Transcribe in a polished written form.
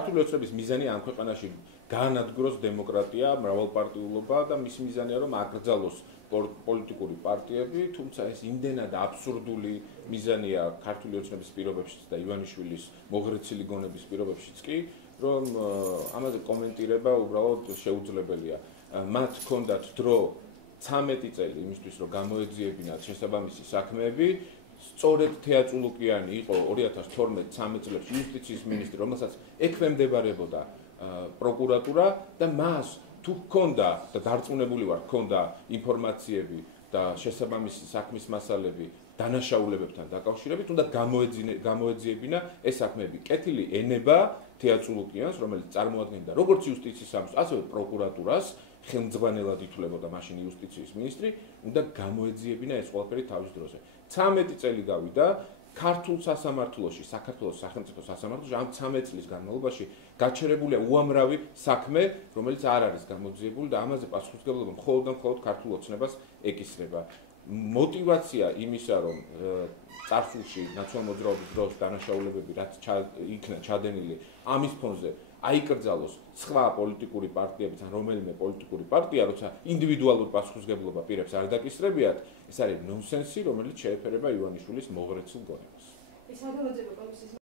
ქართული ოცნების მიზანი ამ ქვეყანაში გაანადგუროს დემოკრატია, მრავალპარტიულობა და მის მიზანია რომ აკრძალოს პოლიტიკური პარტიები, თუმცა ეს იმდენად აბსურდული მიზანია ქართული ოცნების პირობებშიც და ივანიშვილის მოღრეცილი გონების პირობებშიც კი, რომ ამაზე კომენტირება უბრალოდ შეუძლებელია. მათ ჰქონდათ დრო 13 წელი იმისთვის, რომ გამოეძიებინათ შესაბამისი საქმეები. სწორედ თეა წულუკიანი იყო 2012-13 წლებში იუსტიციის მინისტრი, რომელსაც ექვემდებარებოდა პროკურატურა და მას თუ ჰქონდა და დარწმუნებული ვარ, ჰქონდა ინფორმაციები და შესაბამისი საქმის მასალები დანაშაულებებთან დაკავშირებით, უნდა გამოეძიებინა ეს საქმეები. კეთილი ენება თეა წულუკიანს, რომელიც წარმოადგენდა როგორც იუსტიციის სამინისტროს, ასევე პროკურატურას, ხელმძღვანელად ითვლებოდა მაშინ იუსტიციის მინისტრი, უნდა გამოეძიებინა ეს ყველაფერი თავის დროზე. 13 წელი გავიდა ქართულ სასამართლოში, საქართველოს სახელმწიფო სასამართლოში ამ 13 წლის განმავლობაში გაჩერებულია უამრავი საქმე, რომელიც არ არის გამოძიებული და ამაზე პასუხისმგებლობა მხოლოდ და მხოლოდ ქართულ ოცნებას ეკისრება. მოტივაცია იმისა, რომ წარსულში ნაციონალურ მოძრაობის დროს დანაშაულებები რაც იქნა ჩადენილი ამის ფონზე აიკრძალოს სხვა პოლიტიკური პარტიებიც ან რომელიმე პოლიტიკური პარტია, როცა ინდივიდუალური პასუხისმგებლობა პირებს არ დაკისრებიათ, ეს არის ნონსენსი, რომელიც შეეფერება ივანიშვილის მოღრეცილ გონებას.